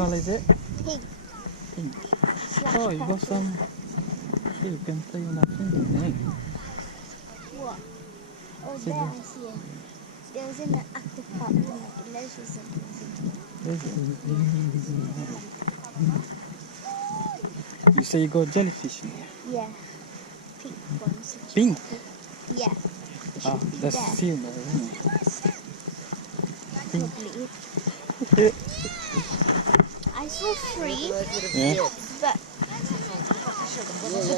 colour is it? Pink. Pink. Slash Oh, you got purple. some. Here, you can play on that thing, eh? What? Oh, See there, the- I see it. There was in the active park, like a leisure centre. You say you got jellyfish in here? Yeah. Pink ones. Pink? Yeah. It Ah, should be that's there. seal there, isn't it? Probably. I saw 3, Yeah. but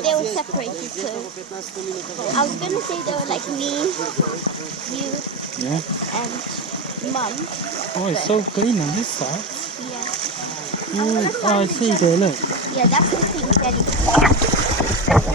they were separated, so I was gonna say they were like me, you, Yeah. and Mum. Oh, it's so clean on this side. Yeah. Ooh, oh, I see there, look. Yeah, that's the pink jellyfish.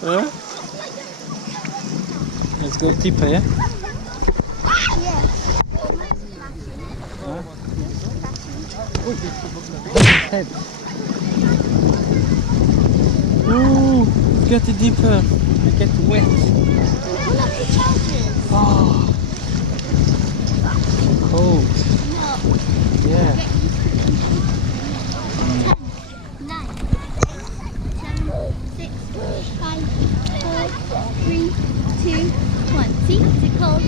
Huh? Let's go deeper, yeah? Yeah. Huh? Head. Ooh, get it deeper. You get wet. Pull up the trousers. Oh, cold. No. Yeah. 9, 7, 6, 5, 4, 3, 2, 1. See? Is it cold?